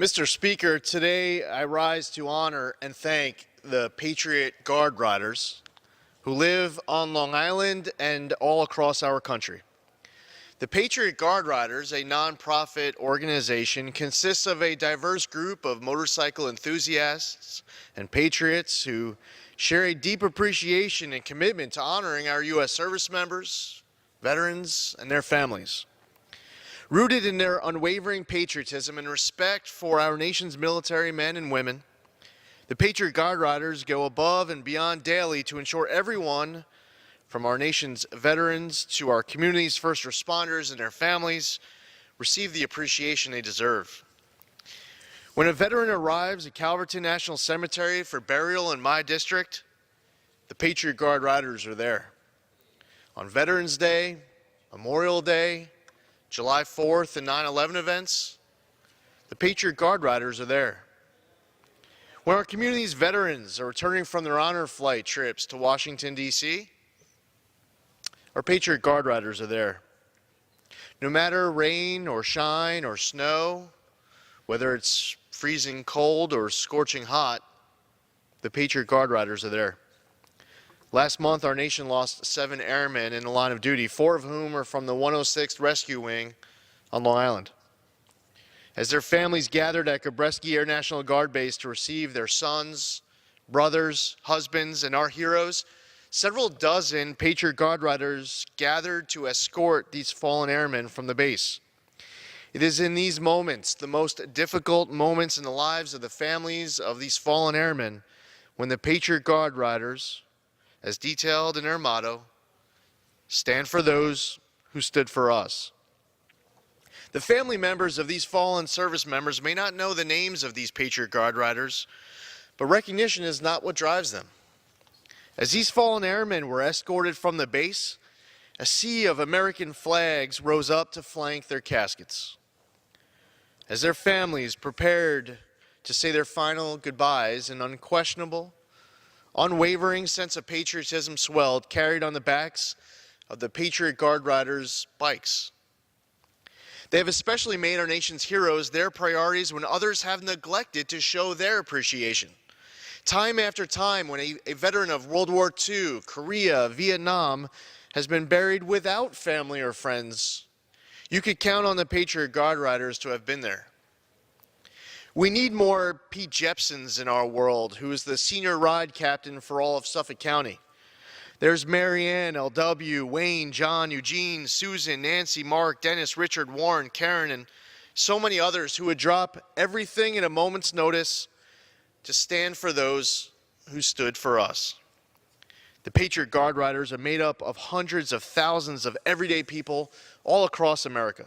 Mr. Speaker, today I rise to honor and thank the Patriot Guard Riders who live on Long Island and all across our country. The Patriot Guard Riders, a nonprofit organization, consists of a diverse group of motorcycle enthusiasts and patriots who share a deep appreciation and commitment to honoring our U.S. service members, veterans, and their families. Rooted in their unwavering patriotism and respect for our nation's military men and women, the Patriot Guard Riders go above and beyond daily to ensure everyone, from our nation's veterans to our community's first responders and their families, receive the appreciation they deserve. When a veteran arrives at Calverton National Cemetery for burial in my district, the Patriot Guard Riders are there. On Veterans Day, Memorial Day, July 4th and 9/11 events, the Patriot Guard Riders are there. When our community's veterans are returning from their honor flight trips to Washington, D.C., our Patriot Guard Riders are there. No matter rain or shine or snow, whether it's freezing cold or scorching hot, the Patriot Guard Riders are there. Last month, our nation lost 7 airmen in the line of duty, 4 of whom are from the 106th Rescue Wing on Long Island. As their families gathered at Gabreski Air National Guard Base to receive their sons, brothers, husbands, and our heroes, several dozen Patriot Guard Riders gathered to escort these fallen airmen from the base. It is in these moments, the most difficult moments in the lives of the families of these fallen airmen, when the Patriot Guard Riders, as detailed in their motto, stand for those who stood for us. The family members of these fallen service members may not know the names of these Patriot Guard Riders, but recognition is not what drives them. As these fallen airmen were escorted from the base, a sea of American flags rose up to flank their caskets. As their families prepared to say their final goodbyes, an unquestionable, unwavering sense of patriotism swelled, carried on the backs of the Patriot Guard Riders' bikes. They have especially made our nation's heroes their priorities when others have neglected to show their appreciation. Time after time, when a veteran of World War II, Korea, Vietnam has been buried without family or friends, you could count on the Patriot Guard Riders to have been there. We need more Pete Jepsons in our world, who is the senior ride captain for all of Suffolk County. There's Marianne, LW, Wayne, John, Eugene, Susan, Nancy, Mark, Dennis, Richard, Warren, Karen, and so many others who would drop everything at a moment's notice to stand for those who stood for us. The Patriot Guard Riders are made up of hundreds of thousands of everyday people all across America.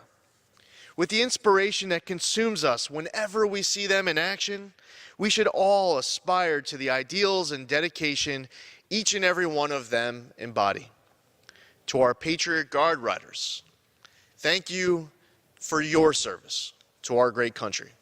With the inspiration that consumes us whenever we see them in action, we should all aspire to the ideals and dedication each and every one of them embody. To our Patriot Guard Riders, thank you for your service to our great country.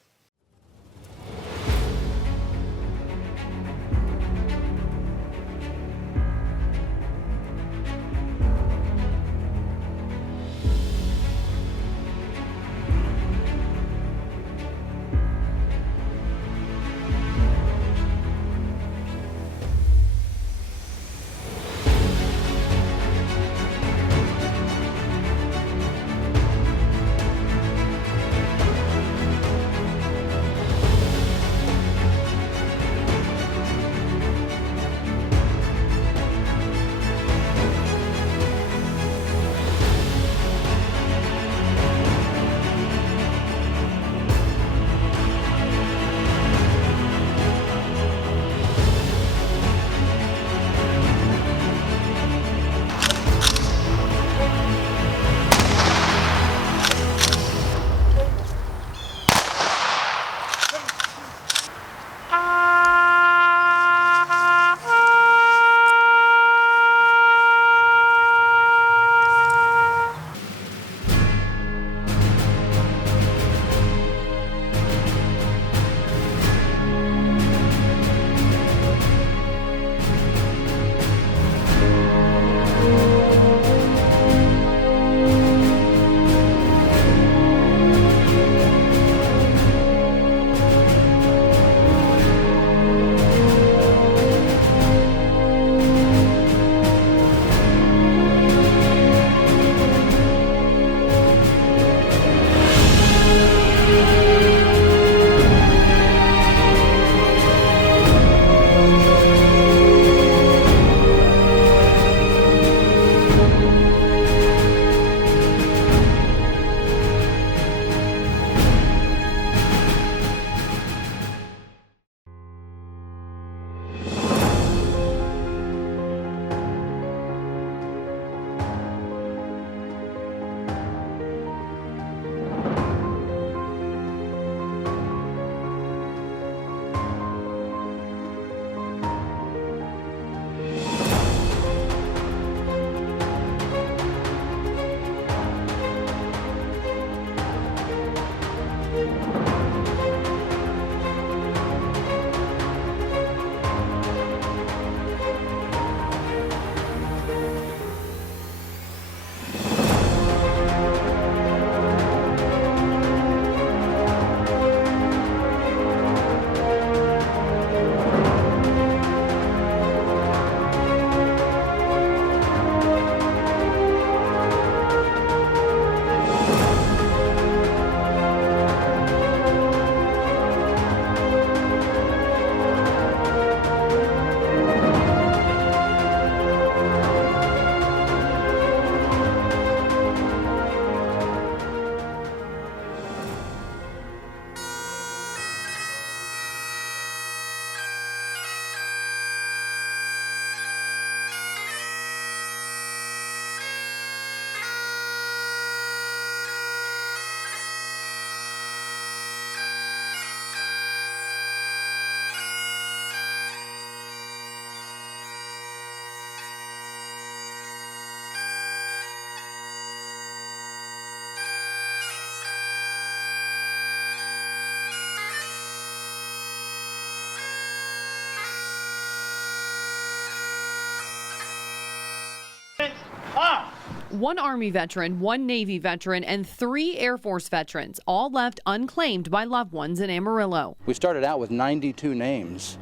1 Army veteran, 1 Navy veteran, and 3 Air Force veterans, all left unclaimed by loved ones in Amarillo. We started out with 92 names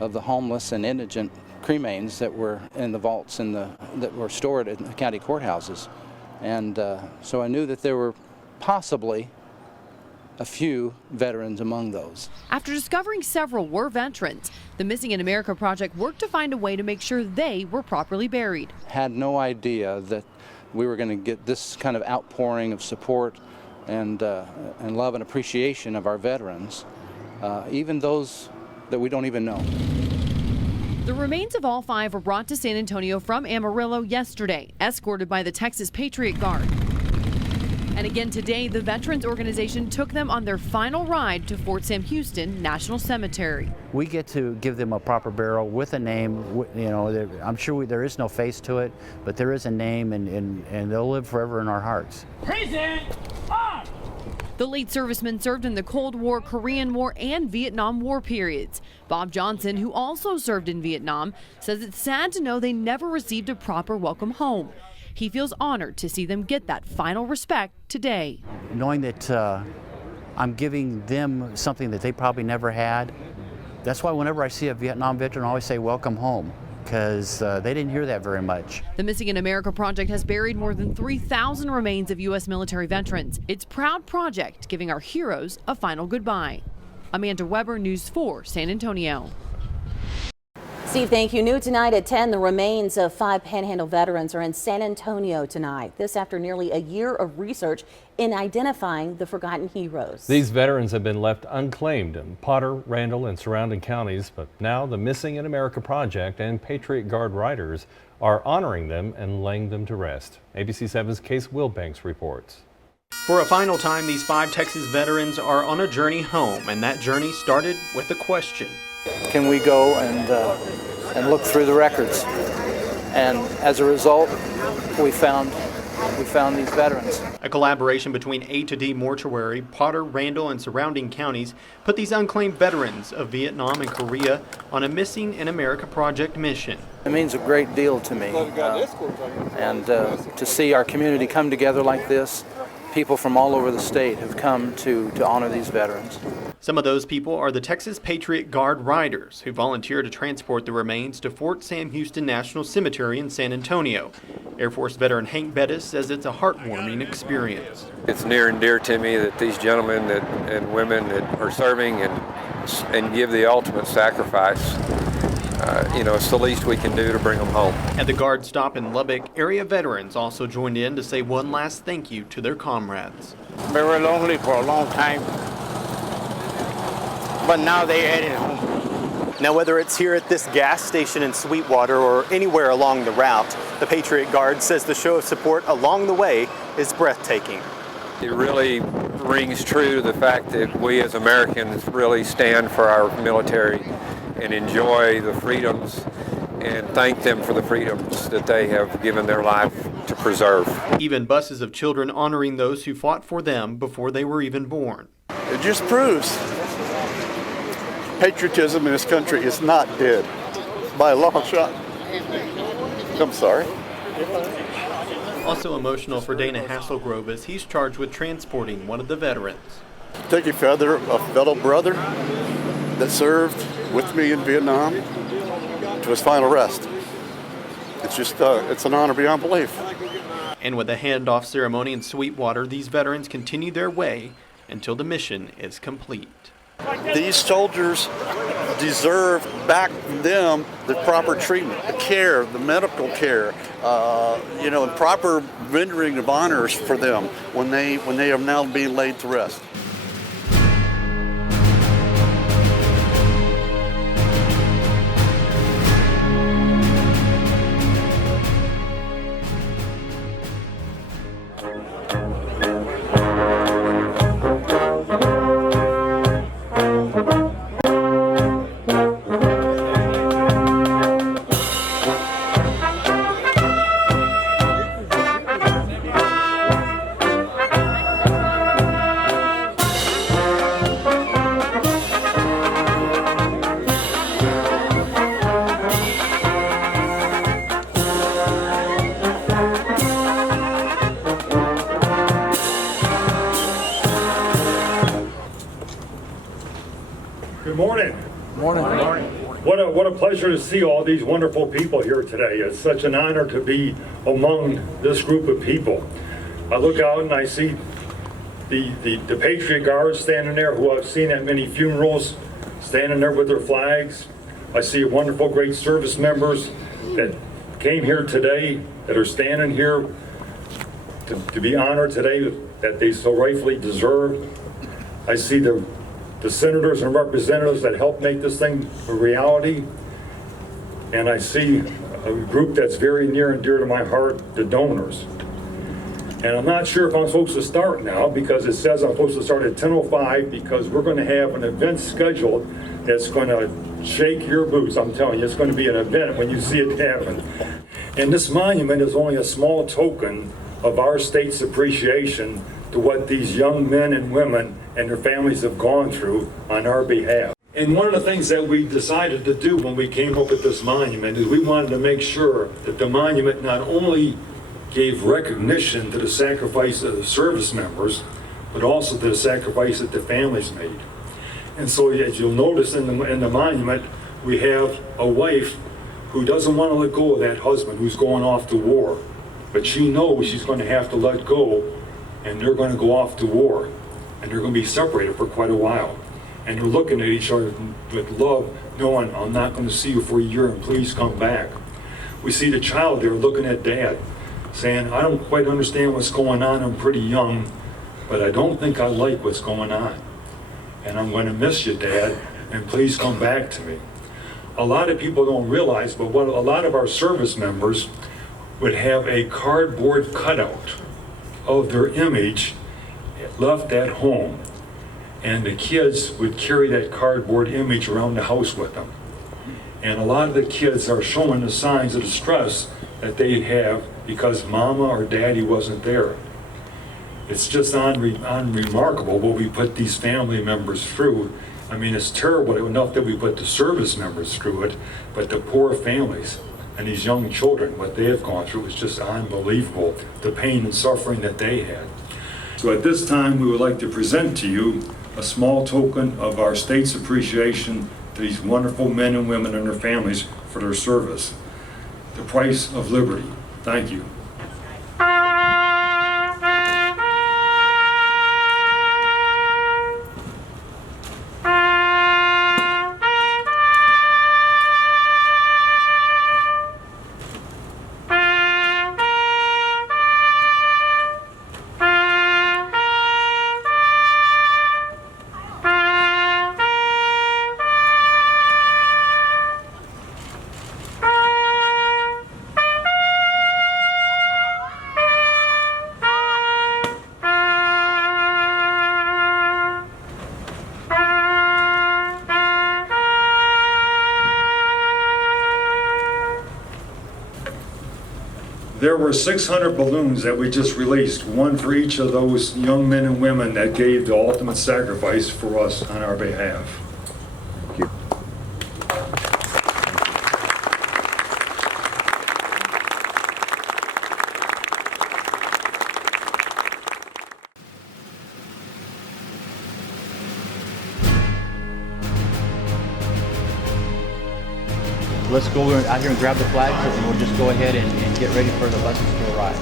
of the homeless and indigent cremains that were in the vaults that were stored in the county courthouses. And so I knew that there were possibly a few veterans among those. After discovering several were veterans, the Missing in America Project worked to find a way to make sure they were properly buried. Had no idea that we were going to get this kind of outpouring of support and love and appreciation of our veterans, even those that we don't even know. The remains of all 5 were brought to San Antonio from Amarillo yesterday, escorted by the Texas Patriot Guard. And again today, the Veterans Organization took them on their final ride to Fort Sam Houston National Cemetery. We get to give them a proper burial with a name. You know, I'm sure there is no face to it, but there is a name, and they'll live forever in our hearts. Present on! The late servicemen served in the Cold War, Korean War, and Vietnam War periods. Bob Johnson, who also served in Vietnam, says it's sad to know they never received a proper welcome home. He feels honored to see them get that final respect today. Knowing that I'm giving them something that they probably never had, that's why whenever I see a Vietnam veteran, I always say welcome home, because they didn't hear that very much. The Missing in America Project has buried more than 3,000 remains of U.S. military veterans. Its proud project giving our heroes a final goodbye. Amanda Weber, News 4, San Antonio. Steve, thank you. New tonight at 10, the remains of 5 Panhandle veterans are in San Antonio tonight. This after nearly a year of research in identifying the forgotten heroes. These veterans have been left unclaimed in Potter, Randall, and surrounding counties, but now the Missing in America Project and Patriot Guard Riders are honoring them and laying them to rest. ABC 7's Case Wilbanks reports. For a final time, these 5 Texas veterans are on a journey home, and that journey started with a question. Can we go and look through the records? And as a result, we found these veterans. A collaboration between A-to-D Mortuary, Potter, Randall, and surrounding counties put these unclaimed veterans of Vietnam and Korea on a Missing in America Project mission. It means a great deal to me, and to see our community come together like this. People from all over the state have come to honor these veterans. Some of those people are the Texas Patriot Guard Riders, who volunteer to transport the remains to Fort Sam Houston National Cemetery in San Antonio. Air Force veteran Hank Bettis says it's a heartwarming experience. It's near and dear to me that these gentlemen and women that are serving and give the ultimate sacrifice. It's the least we can do to bring them home. At the Guard stop in Lubbock, area veterans also joined in to say one last thank you to their comrades. Very lonely for a long time, but now they're headed home. Now, whether it's here at this gas station in Sweetwater or anywhere along the route, the Patriot Guard says the show of support along the way is breathtaking. It really rings true to the fact that we as Americans really stand for our military and enjoy the freedoms and thank them for the freedoms that they have given their life to preserve. Even buses of children honoring those who fought for them before they were even born. It just proves patriotism in this country is not dead by a long shot. I'm sorry. Also emotional for Dana Hasselgrove as he's charged with transporting one of the veterans. Taking a fellow brother that served with me in Vietnam to his final rest. It's just, it's an honor beyond belief. And with a handoff ceremony in Sweetwater, these veterans continue their way until the mission is complete. These soldiers deserve back from them the proper treatment, the care, the medical care, and proper rendering of honors for them when they are now being laid to rest. Good morning. Morning. What a pleasure to see all these wonderful people here today. It's such an honor to be among this group of people. I look out and I see the Patriot Guard standing there, who I've seen at many funerals, standing there with their flags. I see wonderful, great service members that came here today, that are standing here to be honored today, that they so rightfully deserve. I see the senators and representatives that helped make this thing a reality. And I see a group that's very near and dear to my heart, the donors. And I'm not sure if I'm supposed to start now, because it says I'm supposed to start at 10:05, because we're going to have an event scheduled that's going to shake your boots. I'm telling you, it's going to be an event when you see it happen. And this monument is only a small token of our state's appreciation to what these young men and women and their families have gone through on our behalf. And one of the things that we decided to do when we came up with this monument is we wanted to make sure that the monument not only gave recognition to the sacrifice of the service members, but also to the sacrifice that the families made. And so, as you'll notice in the monument, we have a wife who doesn't want to let go of that husband who's going off to war. But she knows she's going to have to let go, and they're going to go off to war. And they're going to be separated for quite a while. And they're looking at each other with love, knowing, I'm not going to see you for a year, and please come back. We see the child there looking at dad, saying, I don't quite understand what's going on, I'm pretty young, but I don't think I like what's going on. And I'm going to miss you, Dad, and please come back to me. A lot of people don't realize, but what a lot of our service members would have a cardboard cutout of their image left at home. And the kids would carry that cardboard image around the house with them. And a lot of the kids are showing the signs of distress that they have because mama or daddy wasn't there. It's just unremarkable what we put these family members through. I mean, it's terrible enough that we put the service members through it, but the poor families and these young children, what they have gone through is just unbelievable, the pain and suffering that they had. So at this time, we would like to present to you a small token of our state's appreciation to these wonderful men and women and their families for their service. The price of liberty. Thank you. There were 600 balloons that we just released, one for each of those young men and women that gave the ultimate sacrifice for us on our behalf. Thank you. Let's go out here and grab the flags, and we'll just go ahead and get ready for the buses to arrive.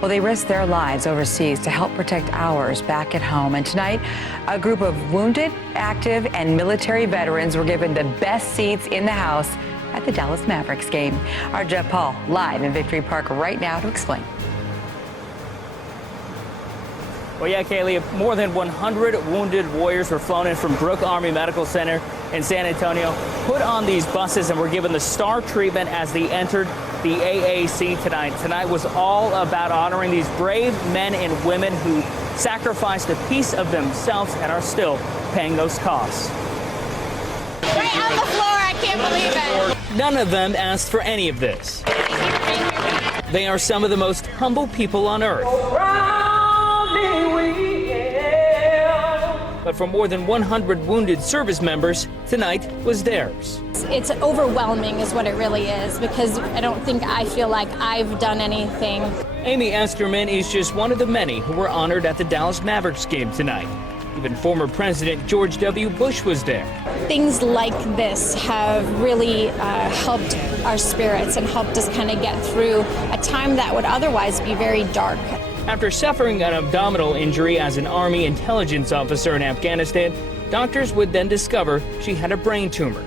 Well, they risked their lives overseas to help protect ours back at home. And tonight, a group of wounded, active, and military veterans were given the best seats in the house at the Dallas Mavericks game. Our Jeff Paul live in Victory Park right now to explain. Well, yeah, Kaylee, more than 100 wounded warriors were flown in from Brooke Army Medical Center in San Antonio, put on these buses, and were given the star treatment as they entered the AAC tonight. Tonight was all about honoring these brave men and women who sacrificed a piece of themselves and are still paying those costs. Right on the floor, I can't believe it. None of them asked for any of this. They are some of the most humble people on earth. But for more than 100 wounded service members, tonight was theirs. It's overwhelming is what it really is, because I don't think I feel like I've done anything. Amy Esterman is just one of the many who were honored at the Dallas Mavericks game tonight. Even former President George W. Bush was there. Things like this have really helped our spirits and helped us kind of get through a time that would otherwise be very dark. After suffering an abdominal injury as an Army intelligence officer in Afghanistan, doctors would then discover she had a brain tumor.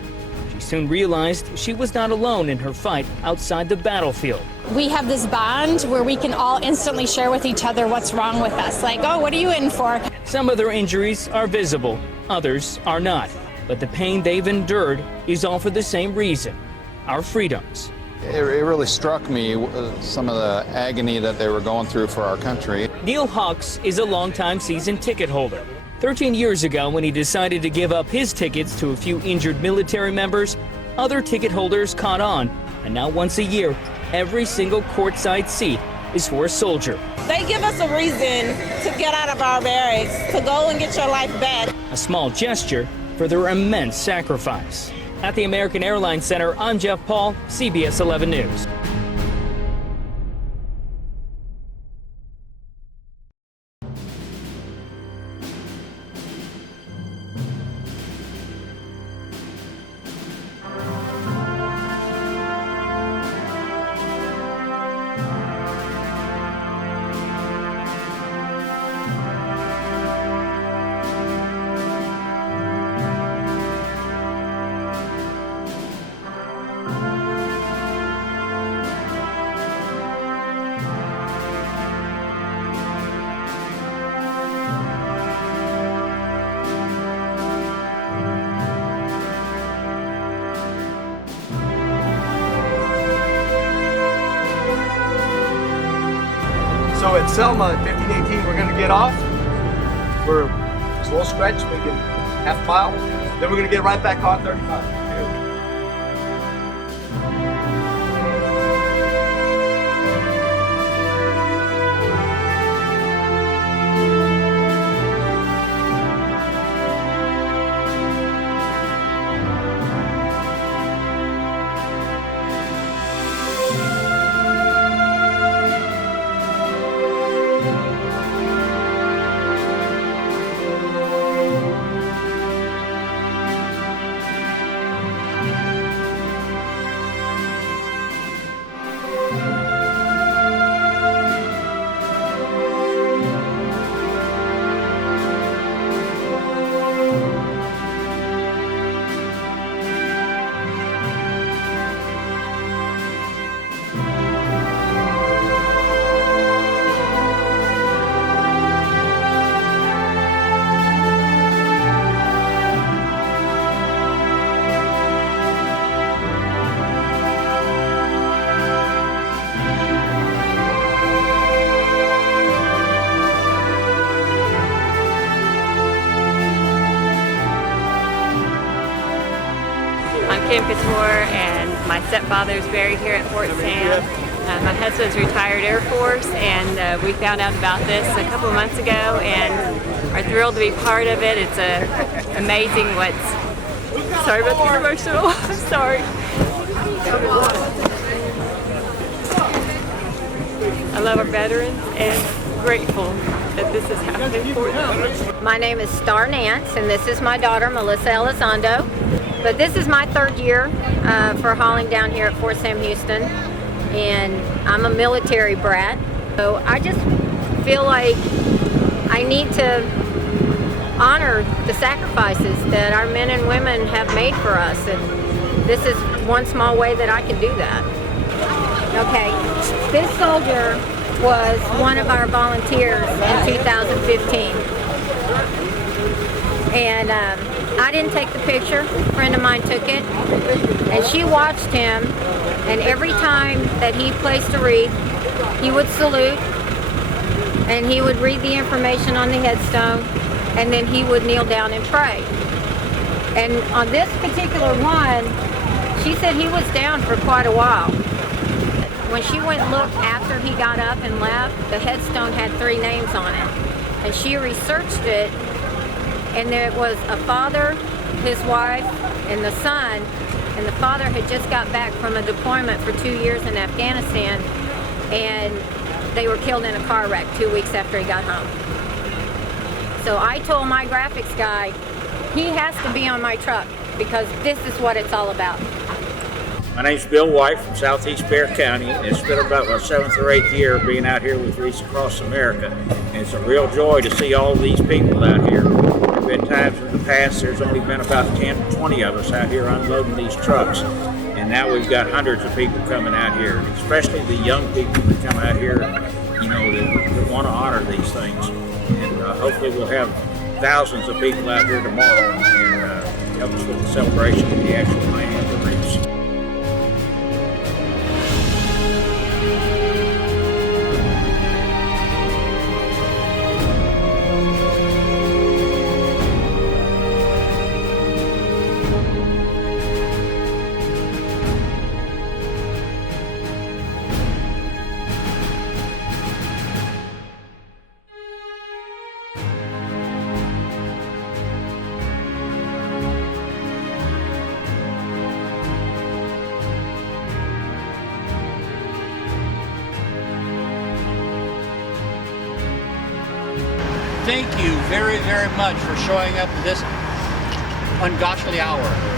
She soon realized she was not alone in her fight outside the battlefield. We have this bond where we can all instantly share with each other what's wrong with us. Like, oh, what are you in for? Some of their injuries are visible, others are not. But the pain they've endured is all for the same reason: our freedoms. It really struck me, some of the agony that they were going through for our country. Neil Hawks is a longtime season ticket holder. 13 years ago, when he decided to give up his tickets to a few injured military members, other ticket holders caught on. And now once a year, every single courtside seat is for a soldier. They give us a reason to get out of our barracks, to go and get your life back. A small gesture for their immense sacrifice. At the American Airlines Center, I'm Jeff Paul, CBS 11 News. So at Selma at 1518, we're going to get off. We're just a little stretch, maybe half a mile. Then we're going to get right back on 35. Kim Couture, and my stepfather's buried here at Fort Sam. My husband's retired Air Force, and we found out about this a couple of months ago and are thrilled to be part of it. It's amazing what's... Sorry about the commercial. I'm sorry. I love our veterans and grateful that this is happening for them. My name is Star Nance, and this is my daughter, Melissa Elizondo. But this is my 3rd year for hauling down here at Fort Sam Houston, and I'm a military brat. So I just feel like I need to honor the sacrifices that our men and women have made for us, and this is one small way that I can do that. Okay, this soldier was one of our volunteers in 2015. And I didn't take the picture, a friend of mine took it, and she watched him, and every time that he placed a wreath, he would salute, and he would read the information on the headstone, and then he would kneel down and pray. And on this particular one, she said he was down for quite a while. When she went and looked after he got up and left, the headstone had 3 names on it. And she researched it, and there was a father, his wife, and the son. And the father had just got back from a deployment for 2 years in Afghanistan, and they were killed in a car wreck 2 weeks after he got home. So I told my graphics guy, he has to be on my truck because this is what it's all about. My name's Bill White from Southeast Bexar County. It's been about my 7th or 8th year being out here with Wreath Across America. And it's a real joy to see all these people out here. There have been times in the past there's only been about 10 to 20 of us out here unloading these trucks. And now we've got hundreds of people coming out here, especially the young people that come out here, you know, that want to honor these things. And hopefully we'll have thousands of people out here tomorrow and help us with the celebration of the actual laying of the wreaths. Thank you very, very much for showing up at this ungodly hour.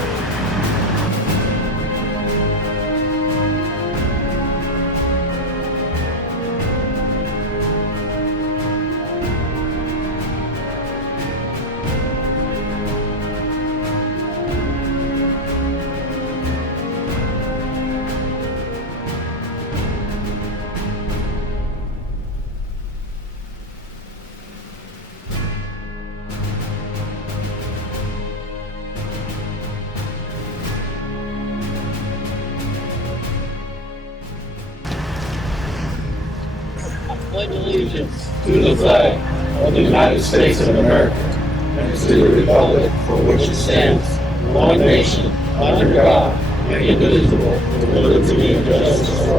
Pledge allegiance to the flag of the United States of America and to the republic for which it stands, one nation, under God, indivisible, with liberty and justice for all.